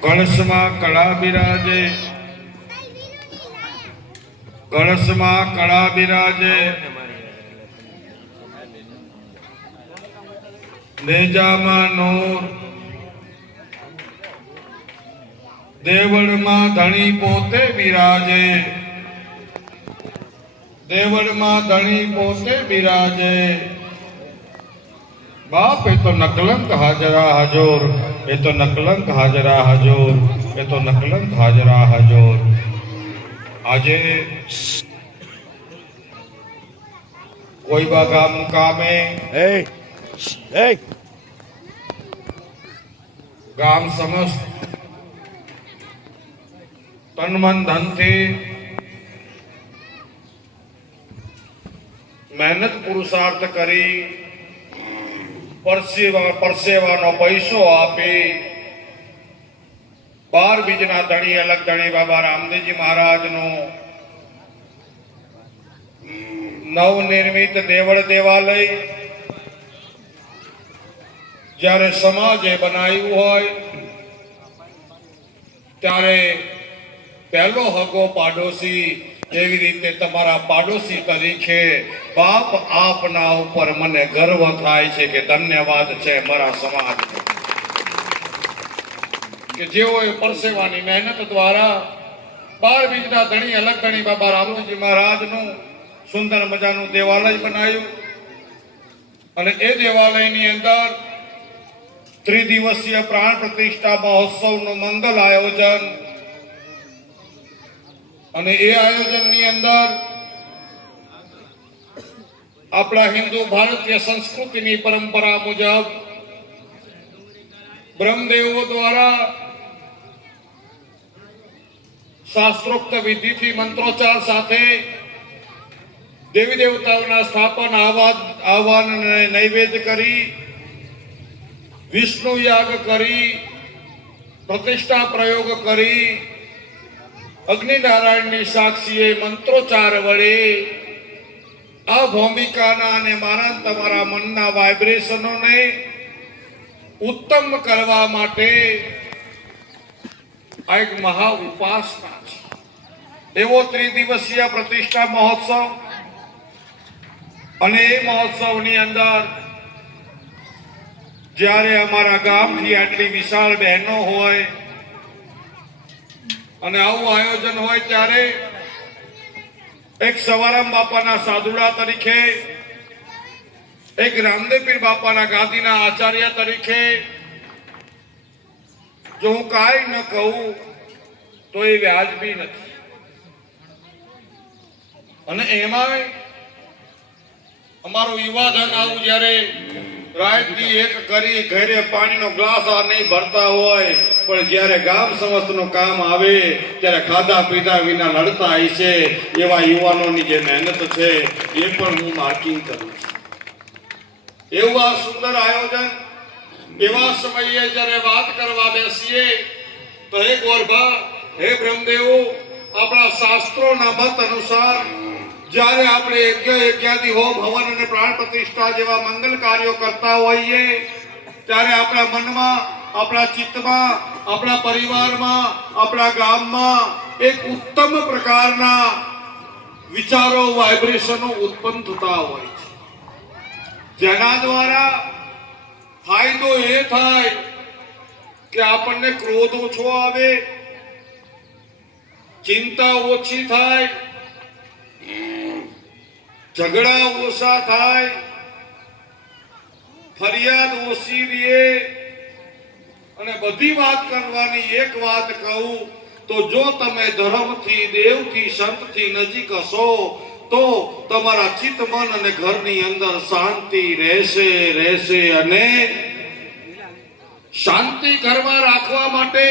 કળશમાં કળા બિરાજે કળશમાં કળા બિરાજે નેજામાં નૂર. દેવળમાં ધણી પોતે બિરાજે. દેવળમાં ધણી પોતે બિરાજે. બાપ એ તો નકલંક હાજરા હજોર. એ તો નકલંક હાજરા હજોર એ તો નકલંક હાજરા હજોર આજે કોઈ બા ગામ મુકામે Hey! Hey! ગામ સમસ્ત તન મન ધનથી મહેનત પુરુષાર્થ કરી પરસેવા પરસેવાનો પૈસો આપી બાર બીજના ધણી, અલગ ધણી બાબા રામદેવજી મહારાજનું નવનિર્મિત દેવળ દેવાલય જ્યારે સમાજે બનાવ્યું હોય, ત્યારે પહેલો હકો પાડોશી એવી રીતે તમારા પાડોશી તરીકે બાપ આપના ઉપર મને ગર્વ થાય છે કે ધન્યવાદ છે મારા સમાજ કે જેઓએ પરસેવાની મહેનત દ્વારા બાર બીજના ધણી, અલગ ધણી બાબા રામજી મહારાજનું સુંદર મજાનું દેવાલય બનાવ્યું. અને એ દેવાલયની અંદર ત્રિદિવસીય પ્રાણ પ્રતિષ્ઠા મહોત્સવનું મંગલ આયોજન અને એ આયોજનની અંદર આપણા હિન્દુ ભારતીય સંસ્કૃતિની પરંપરા મુજબ બ્રહ્મદેવો દ્વારા શાસ્ત્રોક્ત વિધિથી મંત્રોચ્ચાર સાથે દેવી દેવતાઓના સ્થાપન આહવાન આહવાન અને નૈવેદ્ય કરી, વિષ્ણુ યાગ કરી, પ્રતિષ્ઠા પ્રયોગ કરી અગ્નિનારાયણની સાક્ષીએ મંત્રોચ્ચાર વડે આ ભૂમિકાના અને મારા તમારા મનના વાઇબ્રેશનોને ઉત્તમ કરવા માટે આ એક મહા ઉપાસના છે. એવો ત્રિદિવસીય પ્રતિષ્ઠા મહોત્સવ અને એ મહોત્સવની અંદર જ્યારે અમારા ગામથી આટલી વિશાળ બહેનો હોય અને આવું આયોજન હોય ત્યારે એક સવારામ બાપાના સાધુડા તરીકે, એક રામદેવપીર બાપાના ગાદીના આચાર્ય તરીકે, જો હું કાંઈ ન કહું, તો એ વ્યાજબી નથી. અને એમાંય અમારું યુવાધન આવું જ્યારે રાતથી એક કરી ઘરે પાણીનો ગ્લાસ આ નહીં ભરતા હોય પણ જ્યારે ગામ સમસ્તનું કામ આવે, ત્યારે ખાધા પીધા વિના લડતા આવી છે. એવા યુવાનોની જે મહેનત છે, એ પણ હું માર્કિંગ કરું છું. એવું આ સુંદર આયોજન, એવા સમયે જ્યારે વાત કરવા બેસીએ, તો હે ગોરભા, હે બ્રહ્મદેવો, આપણા શાસ્ત્રોના મત અનુસાર જ્યારે આપણે યજ્ઞ હોમ, હવન અને પ્રાણ પ્રતિષ્ઠા જેવા મંગલ કાર્યો કરતા હોઈએ, ત્યારે આપણા મનમાં આપણા ચિત્તમાં, આપણા પરિવારમાં, આપણા ગામમાં એક ઉત્તમ પ્રકારના વિચારો, વાઇબ્રેશનો ઉત્પન્ન થતા હોય છે. જેના દ્વારા ફાયદો એ થાય કે આપણને ક્રોધ ઓછો આવે, ચિંતા ઓછી થાય, ઝઘડા ઓછા થાય, ફરિયાદ ઓછી રહે અને બધી વાત કરવાની એક વાત કહું, તો જો તમે ધર્મથી, દેવથી, સંતથી નજીક હશો, તો તમારા ચિત્ત, મન અને ઘરની અંદર શાંતિ રહેશે રહેશે અને શાંતિ ઘરમાં રાખવા માટે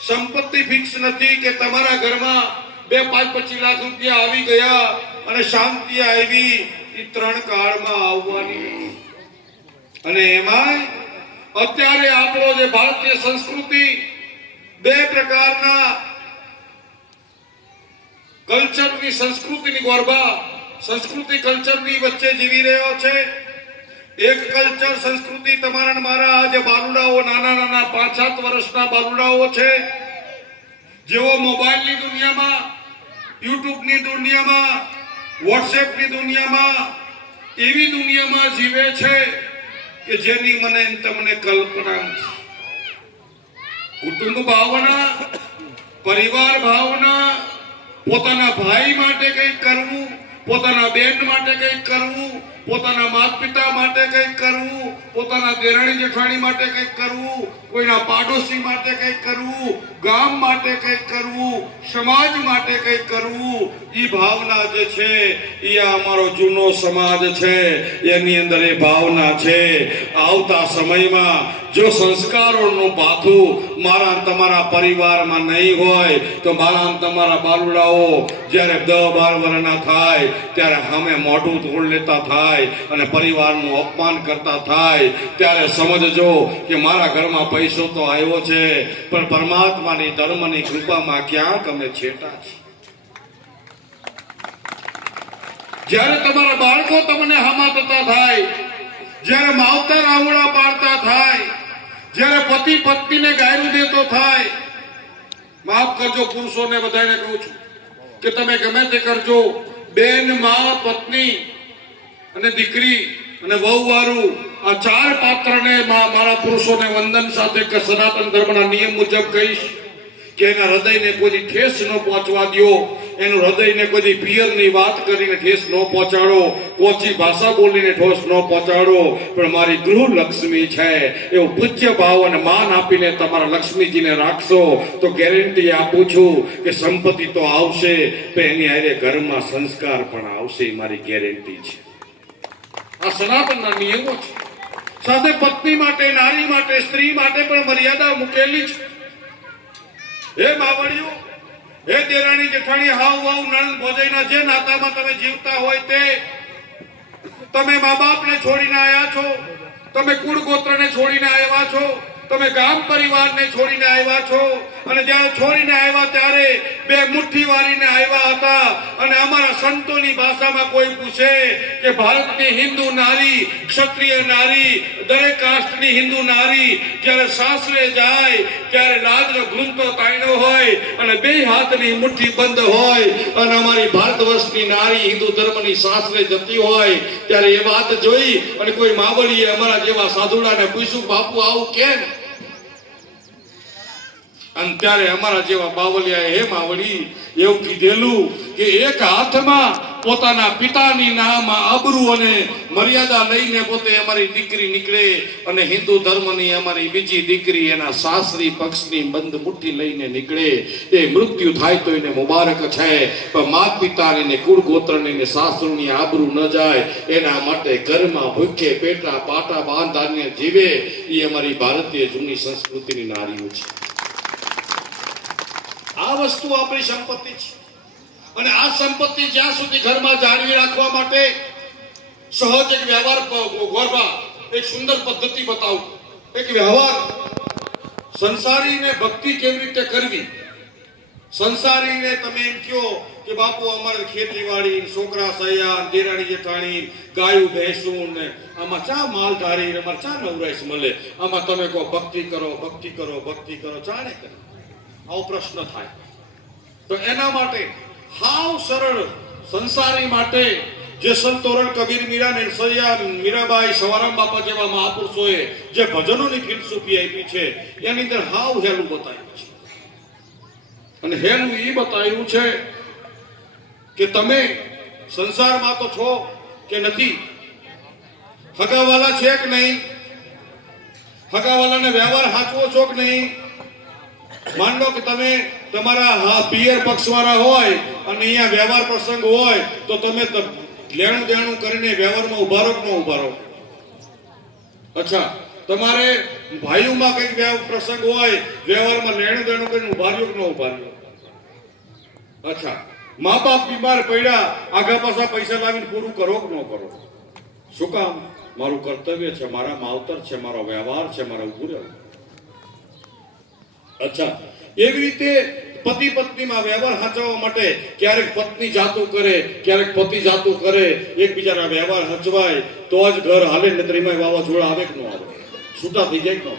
સંપત્તિ ફિક્સ નથી કે તમારા ઘરમાં બે પાંચ પચીસ લાખ રૂપિયા આવી ગયા અને શાંતિ આવી એ ત્રણ કાળમાં આવવાની. અને એમાં અત્યારે આપણો જે ભારતીય સંસ્કૃતિ બે પ્રકારના કલ્ચરની સંસ્કૃતિની ગોરબા, સંસ્કૃતિ કલ્ચરની વચ્ચે જીવી રહ્યો છે. એક કલ્ચર સંસ્કૃતિ તમારા મારા આજે બાલુડાઓ, નાના નાના પાંચ સાત વર્ષના બાલુડાઓ છે, જેઓ મોબાઈલની દુનિયામાં, યુટ્યુબની દુનિયામાં, વોટ્સએપની દુનિયામાં, એવી દુનિયામાં જીવે છે કે જેની મને તમને કલ્પના નથી. કુટુંબ ભાવના, પરિવાર ભાવના, પોતાના ભાઈ માટે કંઈક કરવું પોતાના બેન માટે કંઈક કરવું, પોતાના માતા પિતા માટે કંઈક કરવું, પોતાના દેરાણી જેઠાણી માટે કંઈક કરવું, કોઈના પાડોશી માટે કંઈક કરવું, ગામ માટે કંઈક કરવું, સમાજ માટે કંઈક કરવું એ ભાવના જે છે એ અમારો જૂનો સમાજ છે. એની અંદર એ ભાવના છે. આવતા સમયમાં જો સંસ્કારોનું પાથું મારા તમારા પરિવારમાં નહીં હોય, તો મારા તમારા બાલુડાઓ જ્યારે દહ બાર વર્ષના થાય, ત્યારે અમે મોઢું ધોળ લેતા થાય અને પરિવારનું અપમાન કરતા થાય. ત્યારે સમજજો કે મારા ઘરમાં પૈસો તો આવ્યો છે, પણ પરમાત્માની ધર્મની કૃપામાં ક્યાંક અમે છેટા છીએ. જ્યારે તમારા બાળકો તમને હામા થાય, જ્યારે માવતર આંગળા પાડતા થાય જ્યારે પતિ પત્નીને ગાયરું દેતો થાય, માફ કરજો પુરુષોને બધાને કહું છું કે તમે ગમે તે કરજો, બેન, માં, પત્ની અને દીકરી અને વહુ વાળું આ ચાર પાત્રને મારા પુરુષોને વંદન સાથે સનાતન ધર્મના નિયમ મુજબ કહીશ. કે એના હૃદયને કોઈ ઠેસ ન પહોંચવા દ્યો એનું હૃદયને કોઈ પિયરની વાત કરીને ઠેસ ન પહોંચાડો, કોચી ભાષા બોલીને ઠોસ ન પહોંચાડો. પણ મારી ગૃહ લક્ષ્મી છે, એવું પૂજ્ય ભાવ અને માન આપીને તમારા લક્ષ્મીજીને રાખશો, તો ગેરંટી આપું છું કે સંપત્તિ તો આવશે, પણ એની હારે ઘરમાં સંસ્કાર પણ આવશે મારી ગેરંટી છે. આ સનાતનના નિયમો છે. સાથે પત્ની માટે, નારી માટે, સ્ત્રી માટે પણ મર્યાદા મૂકેલી છે હે માવડીઓ, હે દેરાણી જેઠાણી, હાવ વાવ નણંદ ભોજાઈના જે નાતામાં તમે જીવતા હોય તે, તમે મા બાપને છોડીને આવ્યા છો, તમે કુળ ગોત્રને છોડીને આવ્યા છો, તમે ગામ પરિવારને છોડીને આવ્યા છો અને જ્યારે છોડીને આવ્યા ત્યારે બે મુઠ્ઠી વાળીને આવ્યા હતા. અને અમારા સંતોની ભાષામાં કોઈ પૂછે કે ભારતની હિન્દુ નારી, ક્ષત્રિય નારી, દરેક કાસ્ટની હિન્દુ નારી જ્યારે સાસરે જાય, ત્યારે લાજનો ઘૂંટો તાયણો હોય અને બે હાથની મુઠ્ઠી બંધ હોય અને અમારી ભારત વર્ષની નારી હિન્દુ ધર્મની સાસરે જતી હોય ત્યારે એ વાત જોઈ અને કોઈ માવળીએ અમારા જેવા સાધુડાને પૂછ્યું, બાપુ, આવું કેમ? અને ત્યારે અમારા જેવા બાવલિયા હે માવડી એવું કીધેલું કે એક હાથમાં પોતાના પિતાની નામ આબરૂ અને મર્યાદા લઈને પોતે અમારી દીકરી નીકળે અને હિન્દુ ધર્મની અમારી બીજી દીકરી એના સાસરી પક્ષની બંધ મુઠ્ઠી લઈને નીકળે. એ મૃત્યુ થાય તો એને મુબારક છે, પણ માત પિતાની ને કુળ ગોત્રની ને સાસરુની આબરૂ ન જાય. એના માટે ઘરમાં ભૂખે પેટા પાટા બાંધાને જીવે. એ અમારી ભારતીય જૂની સંસ્કૃતિની નારીઓ છે. આ વસ્તુ આપણી સંપત્તિ છે. અને આ સંપત્તિ જ્યાં સુધી ઘરમાં જાળવી રાખવા માટે સહજ એક વ્યવહાર ગોરવા એક સુંદર પદ્ધતિ બતાવું. એક વ્યવહાર સંસારીને ભક્તિ કેવી રીતે કરવી? સંસારીને તમે એમ કહો કે બાપુ, અમારે ખેતીવાડી, છોકરા સૈયા દેરાણી જેઠાણી, ગાયું ભેંસું ને આમાં ચા માલધારી ધારી અમારે ચા નવરાશ મળે. આમાં તમે કહો ભક્તિ કરો ભક્તિ કરો ભક્તિ કરો, ચાને કરે. આવો પ્રશ્ન થાય. તો એના માટે હાવ સરળ સંસારી માટે જે સંત તોરણ કબીર મીરા નરસૈયા મીરાબાઈ સવારામ બાપા જેવા મહાપુરુષોએ જે ભજનોની ફિલસૂફી આપી છે, એની અંદર હાવ હેલું બતાવ્યું છે. અને હેલું એ બતાવ્યું છે કે તમે સંસારમાં તો છો કે નથી? હગાવાલા છે કે નહીં? હગાવાલાને વ્યવહાર હાચવો છો કે નહીં? માન લો કે તમે તમારા પિયર પક્ષવાળા હોય અને અહીંયા વ્યવહાર પ્રસંગ હોય, તો તમે લેણું દેણું કરીને વ્યવહારમાં ઊભા રહો કે ન ઊભા રહો? અચ્છા, તમારે ભાઈઓમાં કંઈક વ્યવ- પ્રસંગ હોય, વ્યવહારમાં લેણું દેણું કરીને ઊભા રહ્યો કે ન ઊભા રહ્યો? અચ્છા મા બાપ બીમાર પડ્યા, આગા પાછા પૈસા લાવીને પૂરું કરો કે ન કરો? શું કામ? મારું કર્તવ્ય છે, મારા માવતર છે, મારો વ્યવહાર છે, મારા ઉભું અચ્છા. એવી રીતે પતિ પત્નીમાં વ્યવહાર સાચવવા માટે ક્યારેક પત્ની જાતું કરે, ક્યારેક પતિ જાતું કરે, એકબીજાના વ્યવહાર હચવાય, તો જ ઘર હાલે નદરીમાં વાવાઝોડા આવે કે ન આવે? છૂટા થઈ જાય કે ન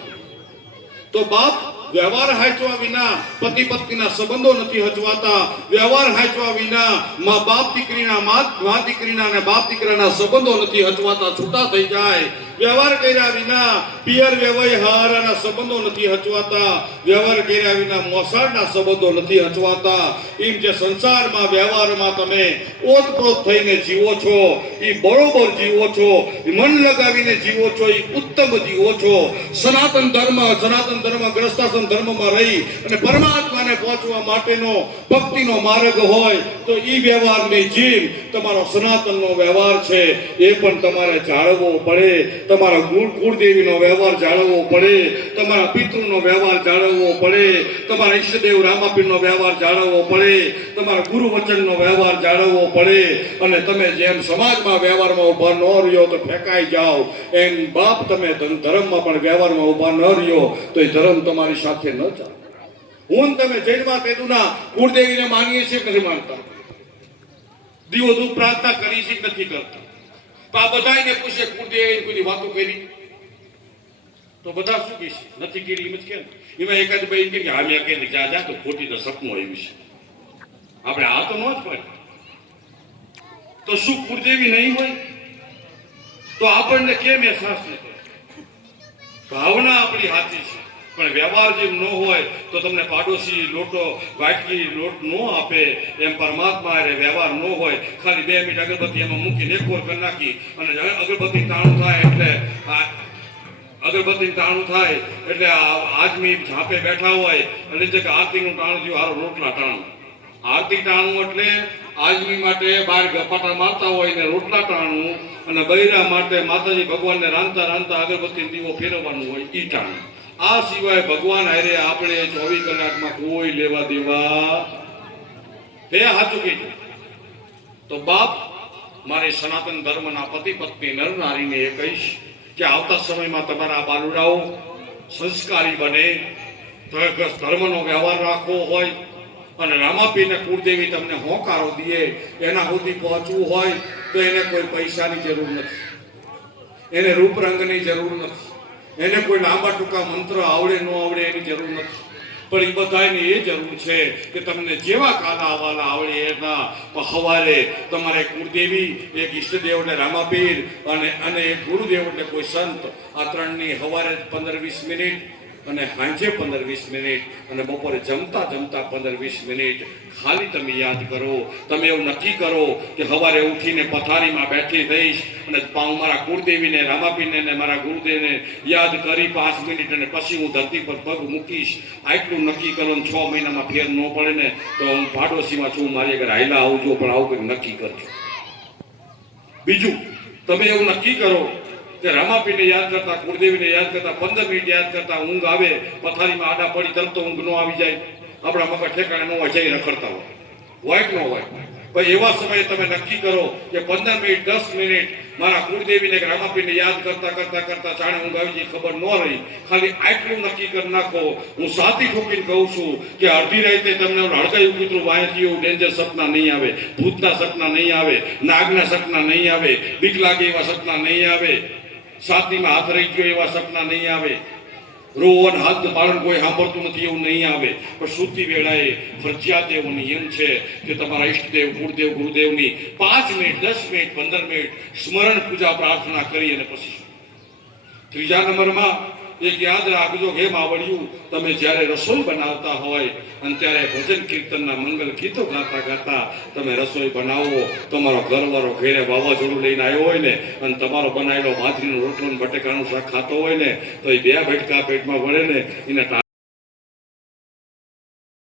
તો બાપ વ્યવહાર હાચવા વિના પતિ પત્નીના સંબંધો નથી હચવાતા. વ્યવહાર હાચવા વિના મા બાપ દીકરીના મા દીકરીના અને બાપ દીકરાના સંબંધો નથી હચવાતા. છૂટા થઈ જાય. વ્યવહાર કર્યા વિના પિયર વ્યવહારના સંબંધો નથી હચવાતા. વ્યવહાર કર્યા વિના મોસાળના સંબંધો નથી હચવાતા. એમ જે સંસારમાં, વ્યવહારમાં તમે ઓતપ્રોત થઈને જીવો છો, એ બરોબર જીવો છો મન લગાવીને જીવો છો, એ ઉત્તમ જીવો છો. સનાતન ધર્મ સનાતન ધર્મ ગ્રસ્તાસન ધર્મમાં રહી અને પરમાત્માને પહોંચવા માટેનો ભક્તિનો માર્ગ હોય, તો એ વ્યવહારની જીવ તમારો સનાતનનો વ્યવહાર છે. એ પણ તમારે જાળવવો પડે. તમારા ગુણ કુળદેવીનો વ્યવહાર જાળવવો પડે, તમારા પિતૃનો વ્યવહાર જાળવવો પડે, તમારા ઈષ્ટદેવ રામાપીરનો વ્યવહાર જાળવવો પડે, તમારા ગુરુ વચનનો વ્યવહાર જાળવવો પડે. અને તમે જેમ સમાજમાં વ્યવહારમાં ઊભા ન રહ્યો તો ફેંકાઈ જાઓ. એમ બાપ તમે ધર્મમાં પણ વ્યવહારમાં ઊભા ન રહ્યો તો એ ધર્મ તમારી સાથે ન ચાલે. હું તમે જૈનમાં તેદુના કુળદેવીને માનીએ છીએ નથી માનતા. દીવો ધૂપ પ્રાર્થના કરી છે નથી કરતા. તો આ બધાને પૂછે, કુંડે કોઈ વાતો કરી? તો બધા શું કહેશે નથી કરી. એમ જ કે એમાં એકાદ ભાઈ કે, હા, મેં કહીને કે આ જા, તો ખોટી તો સપનું આવ્યું છે. આપણે આ તો ન જ પડે. તો શું કુળદેવી નહીં હોય? તો આપણને કેમ અહેસાસ નથી ભાવના આપણી હાથી છે. પણ વ્યવહાર જેમ ન હોય તો તમને પાડોશી લોટો વાટકી લોટ ન આપે. એમ પરમાત્મા એ વ્યવહાર ન હોય, ખાલી બે મિનિટ અગરબત્તી એમાં મૂકીને એક કોર નાખી. અને અગરબત્તી તાણું થાય એટલે અગરબત્તી તાણું થાય એટલે આ આદમી ઝાંપે બેઠા હોય અને જે આરતીનું ટાણું થયું, હારો રોટલા ટાણું આરતી ટાણું એટલે આદમી માટે બાર ગપાટા મારતા હોય ને રોટલા ટાણું અને બૈરા માટે માતાજી ભગવાનને રાંધતા રાંધતા અગરબત્તી દીવો ફેરવવાનું હોય ઈ ટાણું આ સિવાય ભગવાન હારે આપણે ચોવીસ કલાકમાં કોઈ લેવા દેવા બે સાચું કીધું. તો બાપ, મારે સનાતન ધર્મના પતિ પત્ની નર નારીને એ કહીશ કે આવતા સમયમાં તમારા બાલુડાઓ સંસ્કારી બને ધર્મનો વ્યવહાર રાખવો હોય અને રામાપીને કુળદેવી તમને હોંકારો દે, એના સુધી પહોંચવું હોય તો એને કોઈ પૈસાની જરૂર નથી. એને રૂપરંગની જરૂર નથી. એને કોઈ લાંબા ટૂંકા મંત્ર આવડે, ન આવડે એની જરૂર નથી. પણ એ બધાને એ જરૂર છે કે તમને જેવા કાદા આવવાના આવડે એના હવારે તમારે કુળદેવી, એક ઈષ્ટદેવ એટલે રામાપીર અને અને ગુરુદેવ એટલે કોઈ સંત. આ ત્રણની હવારે પંદર વીસ મિનિટ અને સાંજે પંદર વીસ મિનિટ અને બપોરે જમતા જમતા પંદર વીસ મિનિટ. ખાલી તમે યાદ કરો. તમે એવું નક્કી કરો કે સવારે ઉઠીને પથારીમાં બેઠી રહીશ અને હું મારા કુળદેવીને રામાપીને ને મારા ગુરુદેવને યાદ કરી પાંચ મિનિટ અને પછી હું ધરતી પર પગ મૂકીશ. આટલું નક્કી કરો છ મહિનામાં ફેર ન પડે ને તો હું પાડોશીમાં છું. મારી આગળ હાયલા આવજો, પણ આવું કંઈક નક્કી કરજો. બીજું, તમે એવું નક્કી કરો રામાપીને યાદ કરતા, કુળદેવીને યાદ કરતા પંદર મિનિટ યાદ કરતા ઊંઘ આવે, પથારીમાં આડા પડી, તરત ઊંઘ ન આવી જાય. આપણા મગર ઠેકાણે ન જઈ રખડતા હોય. હોય કે ન હોય. ભાઈ, એવા સમયે તમે નક્કી કરો કે પંદર મિનિટ, દસ મિનિટ મારા કુળદેવીને રામાપીને યાદ કરતા કરતા કરતા જાણે ઊંઘ આવી જાય, ખબર ન રહી. ખાલી આટલું નક્કી કરી નાખો. હું સાથી ઠોકીને કહું છું કે અડધી રાતે તમને હડકાયું કૂતરું વાંચી એવું ડેન્જર સપના નહીં આવે, ભૂતના સપના નહીં આવે, નાગના સપના નહીં આવે, બીક લાગે એવા સપના નહીં આવે. સાતનીમાં હાથ રહી ગયો એવા સપના નહીં આવે. રોવન હાથ પાલન કોઈ સાંભળતું નથી એવું નહીં આવે. પણ સુતી વેળાએ ફરજિયાત એવો નિયમ છે કે તમારા ઈષ્ટદેવ કુળદેવ ગુરુદેવની પાંચ મિનિટ, દસ મિનિટ, પંદર મિનિટ સ્મરણ પૂજા પ્રાર્થના કરી અને પછી ત્રીજા નંબરમાં એક યાદ રાખજો હે માવડિયું તમે જ્યારે રસોઈ બનાવતા હોય અને ત્યારે ભજન કીર્તનના મંગલ ગીતો ગાતા ગાતા તમે રસોઈ બનાવો, તમારો ઘરવાળો ઘેરે વાવાઝોડું લઈને આવ્યો હોય ને, અને તમારો બનાવેલો બાજરીનો રોટલો બટેકાનું શાક ખાતો હોય ને, તો એ બે ભટકા પેટમાં વળે ને, એને